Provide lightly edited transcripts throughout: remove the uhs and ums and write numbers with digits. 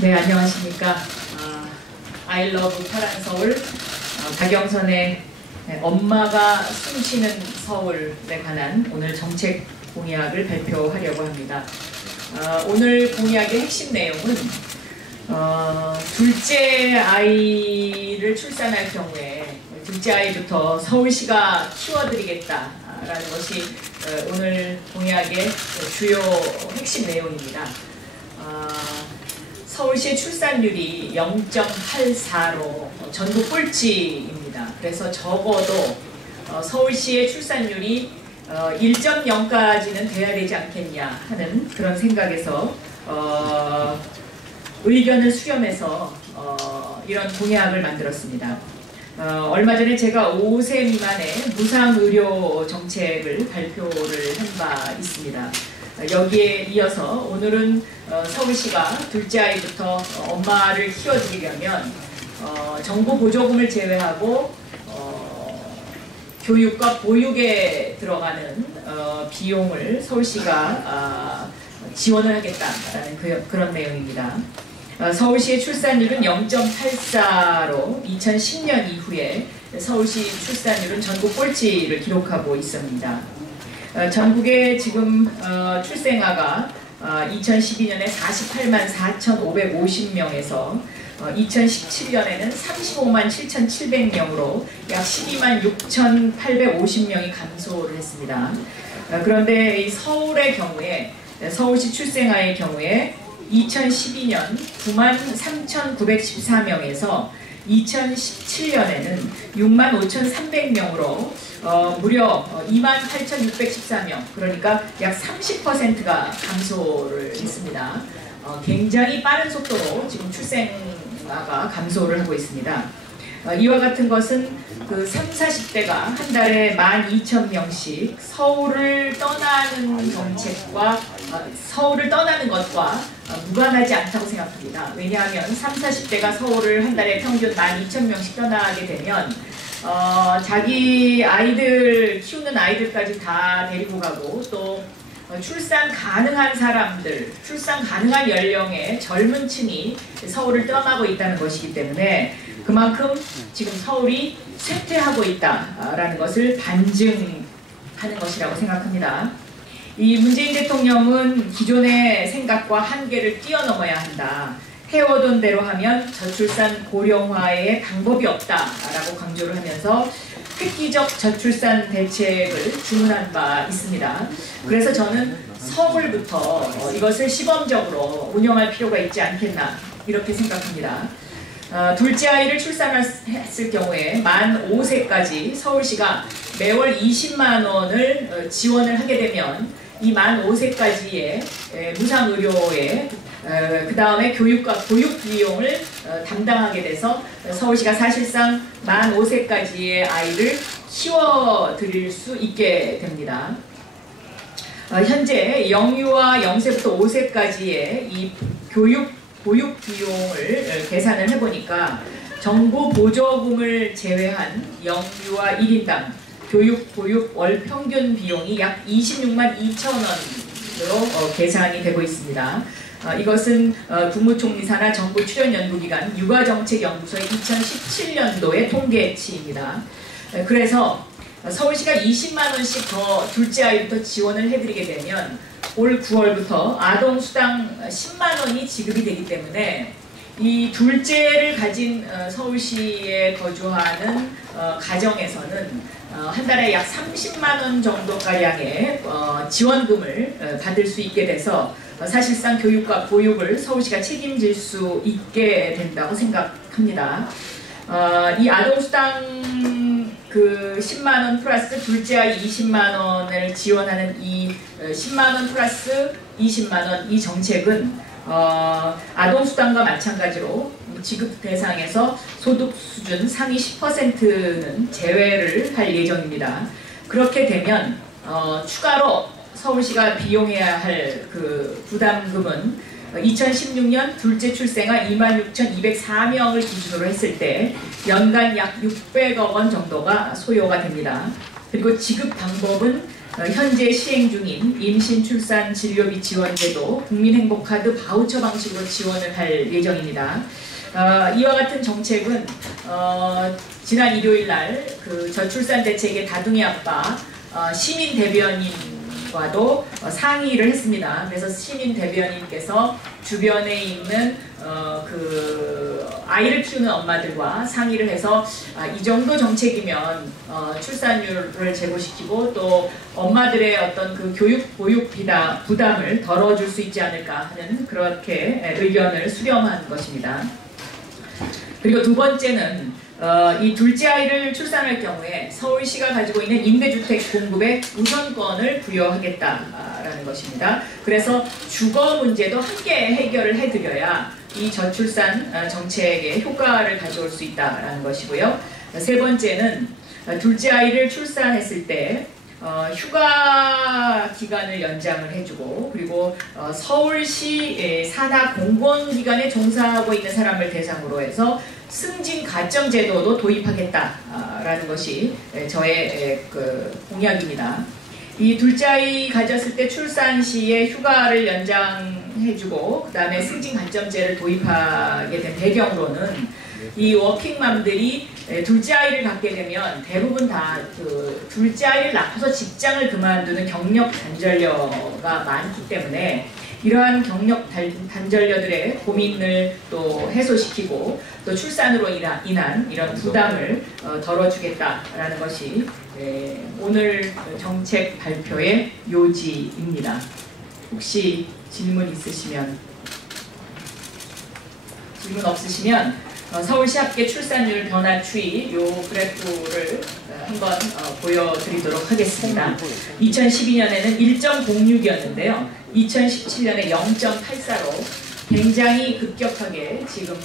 네, 안녕하십니까. I love 파란서울, 박영선의 엄마가 숨쉬는 서울에 관한 오늘 정책 공약을 발표하려고 합니다. 오늘 공약의 핵심 내용은 둘째 아이를 출산할 경우에 둘째 아이부터 서울시가 키워드리겠다라는 것이 오늘 공약의 주요 핵심 내용입니다. 서울시의 출산율이 0.84로 전국 꼴찌입니다. 그래서 적어도 서울시의 출산율이 1.0까지는 돼야 되지 않겠냐 하는 그런 생각에서 의견을 수렴해서 이런 공약을 만들었습니다. 얼마 전에 제가 5세 미만의 무상의료 정책을 발표를 한 바 있습니다. 여기에 이어서 오늘은 서울시가 둘째 아이부터 엄마를 키워드리려면 정부 보조금을 제외하고 교육과 보육에 들어가는 비용을 서울시가 지원을 하겠다라는 그런 내용입니다. 서울시의 출산율은 0.84로 2010년 이후에 서울시 출산율은 전국 꼴찌를 기록하고 있습니다. 전국에 지금 출생아가 2012년에 48만 4,550명에서 2017년에는 35만 7,700명으로 약 12만 6,850명이 감소를 했습니다. 그런데 이 서울의 경우에 서울시 출생아의 경우에 2012년 9만 3,914명에서 2017년에는 6만 5,300명으로 무려 2만 8,614명, 그러니까 약 30%가 감소를 했습니다. 굉장히 빠른 속도로 지금 출생아가 감소를 하고 있습니다. 이와 같은 것은 그 30, 40대가 한 달에 12,000명씩 서울을 떠나는 정책과 서울을 떠나는 것과 무관하지 않다고 생각합니다. 왜냐하면 30, 40대가 서울을 한 달에 평균 12,000명씩 떠나게 되면 자기 아이들 키우는 아이들까지 다 데리고 가고 또 출산 가능한 사람들, 출산 가능한 연령의 젊은 층이 서울을 떠나고 있다는 것이기 때문에 그만큼 지금 서울이 쇠퇴하고 있다라는 것을 반증하는 것이라고 생각합니다. 이 문재인 대통령은 기존의 생각과 한계를 뛰어넘어야 한다. 해오던 대로 하면 저출산 고령화에 방법이 없다라고 강조를 하면서 획기적 저출산 대책을 주문한 바 있습니다. 그래서 저는 서울부터 이것을 시범적으로 운영할 필요가 있지 않겠나 이렇게 생각합니다. 둘째 아이를 출산했을 경우에 만 5세까지 서울시가 매월 20만 원을 지원을 하게 되면 이 만 5세까지의 무상의료에 그 다음에 교육과 보육 비용을 담당하게 돼서 서울시가 사실상 만 5세까지의 아이를 키워드릴 수 있게 됩니다. 현재 0유아 0세부터 5세까지의 이 보육 비용을 계산을 해보니까 정부 보조금을 제외한 0유아 1인당 교육, 보육 월 평균 비용이 약 26만 2천 원으로 계산이 되고 있습니다. 이것은 국무총리사나 정부 출연연구기관 육아정책연구소의 2017년도의 통계치입니다. 그래서 서울시가 20만 원씩 더 둘째 아이부터 지원을 해드리게 되면 올 9월부터 아동수당 10만 원이 지급이 되기 때문에 이 둘째를 가진 서울시에 거주하는 가정에서는 한 달에 약 30만 원 정도가량의 지원금을 받을 수 있게 돼서 사실상 교육과 보육을 서울시가 책임질 수 있게 된다고 생각합니다. 이 아동수당 그 10만 원 플러스 둘째 아이 20만 원을 지원하는 이 10만 원 플러스 20만 원 이 정책은 아동수당과 마찬가지로 지급 대상에서 소득 수준 상위 10%는 제외를 할 예정입니다. 그렇게 되면 추가로 서울시가 비용해야 할 그 부담금은 2016년 둘째 출생아 26,204명을 기준으로 했을 때 연간 약 600억 원 정도가 소요가 됩니다. 그리고 지급 방법은 현재 시행 중인 임신, 출산, 진료비 지원제도 국민행복카드 바우처 방식으로 지원을 할 예정입니다. 이와 같은 정책은 지난 일요일 날 그 저출산 대책의 다둥이 아빠 시민 대변인과도 상의를 했습니다. 그래서 시민 대변인께서 주변에 있는 그 아이를 키우는 엄마들과 상의를 해서 이 정도 정책이면 출산율을 제고시키고 또 엄마들의 어떤 그 교육 보육 부담을 덜어줄 수 있지 않을까 하는 그렇게 의견을 수렴한 것입니다. 그리고 두 번째는 이 둘째 아이를 출산할 경우에 서울시가 가지고 있는 임대주택 공급에 우선권을 부여하겠다라는 것입니다. 그래서 주거 문제도 함께 해결을 해드려야 이 저출산 정책의 효과를 가져올 수 있다라는 것이고요. 세 번째는 둘째 아이를 출산했을 때 휴가 기간을 연장을 해주고 그리고 서울시 산하 공공기관에 종사하고 있는 사람을 대상으로 해서 승진 가점 제도도 도입하겠다라는 것이 저의 그 공약입니다. 이 둘째 아이 가졌을 때 출산 시에 휴가를 연장해주고 그 다음에 승진 가점제를 도입하게 된 배경으로는 이 워킹맘들이 둘째 아이를 갖게 되면 대부분 다 그 둘째 아이를 낳고서 직장을 그만두는 경력 단절녀가 많기 때문에 이러한 경력 단절녀들의 고민을 또 해소시키고 또 출산으로 인한 이런 부담을 덜어주겠다라는 것이 오늘 정책 발표의 요지입니다. 혹시 질문 있으시면 질문 없으시면 서울시 합계 출산율 변화 추이 요 그래프를 한번 보여드리도록 하겠습니다. 2012년에는 1.06이었는데요. 2017년에 0.84로 굉장히 급격하게 지금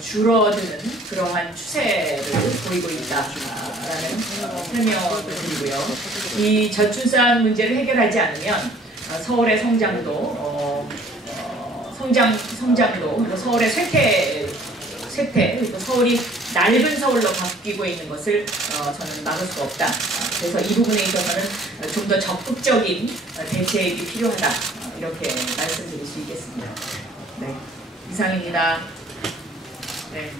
줄어드는 그러한 추세를 보이고 있다라는 설명을 드리고요. 이 저출산 문제를 해결하지 않으면 서울의 성장도 그리고 서울의 쇠퇴 그리고 서울이 낡은 서울로 바뀌고 있는 것을 저는 막을 수 없다. 그래서 이 부분에 있어서는 좀 더 적극적인 대책이 필요하다. 이렇게 말씀드릴 수 있겠습니다. 네, 이상입니다. 네.